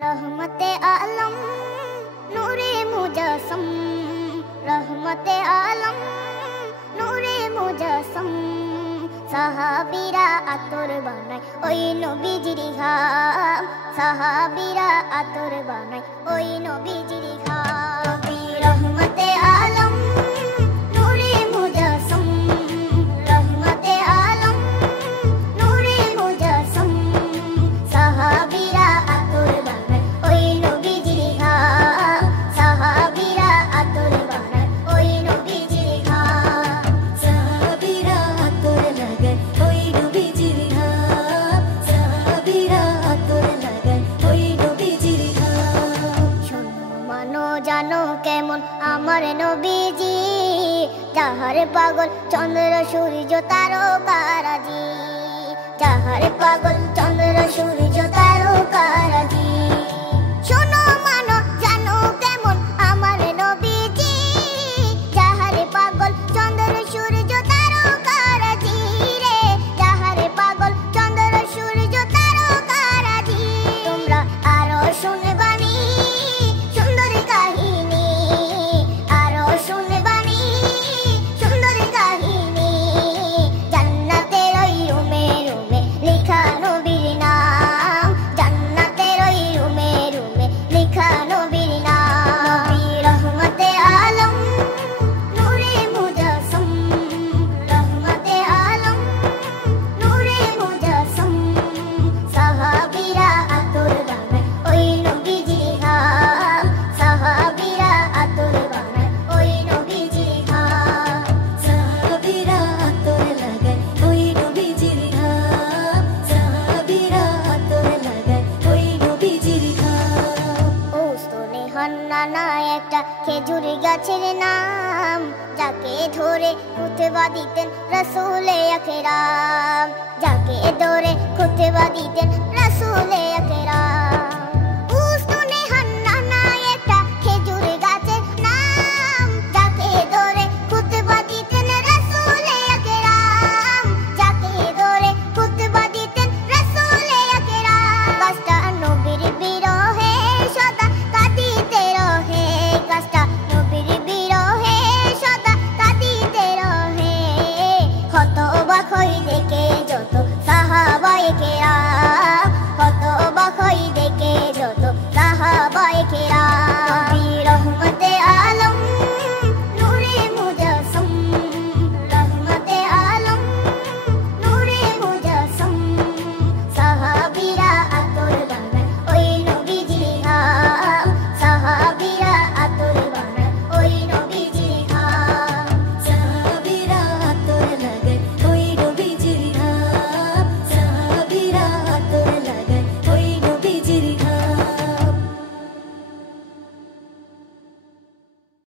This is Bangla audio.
रहमते आलम नूरे मुजस्सम, रहमते आलम नूरे मुजस्सम। সাহাবীরা আতর বানায় ওই নবীজির ঘাম, সাহাবীরা আতর বানায় ওই নবীজির ঘাম। রহমতে আলম নূরে মুজস্সম, রহমতে আলম নূরে মুজস্সম। সাহাবীরা আতর বানায় ওই নবীজির ঘাম, সাহাবীরা আতর বানায় ওই নবীজির ঘাম। সাহাবীরা আতর লাগায় ওই নবীজির ঘাম, সাহাবীরা আতর লাগায় ওই নবীজির ঘাম। শোনো মানো জানো কেমন আমার নবীজি, যাহার পাগল চন্দ্র সূর্য তারকারাজি, যাহার পাগল চন্দ্র সূর্য তারকারাজি। শোনো মানো জানো কেমন আমার নবীজি, যাহার পাগল চন্দ্র সূর্য তারকারাজি রে, যাহার পাগল চন্দ্র সূর্য তারকারাজি। তোমরা আরো শুনবানি সুন্দর কাহিনী, আরো শুনবানি সুন্দর কাহিনী। জান্নাতের ওই রুমে রুমে লেখা নবীর নাম, জান্নাতের ওই রুমে রুমে লেখা নবীর নাম। নবী রহমতে আলম নূরে মুজস্সম, রহমতে আলম নূরে মুজস্সম। সাহাবীরা আতর বানায় ওই নবীজির ঘাম, সাহাবীরা আতর বানায় ওই নবীজির ঘাম। সাহাবীরা আতর লাগায় ওই নবীজির ঘাম, সাহাবীরা আতর লাগায় ওই নবীজির ঘাম। ওস্তনে হান্নানা একটা খেজুর গাছের নাম, যাকে ধরে খুতবা দিতেন রাসূলে আকরাম, যাকে ধরে খুতবা দিতেন রাসূলে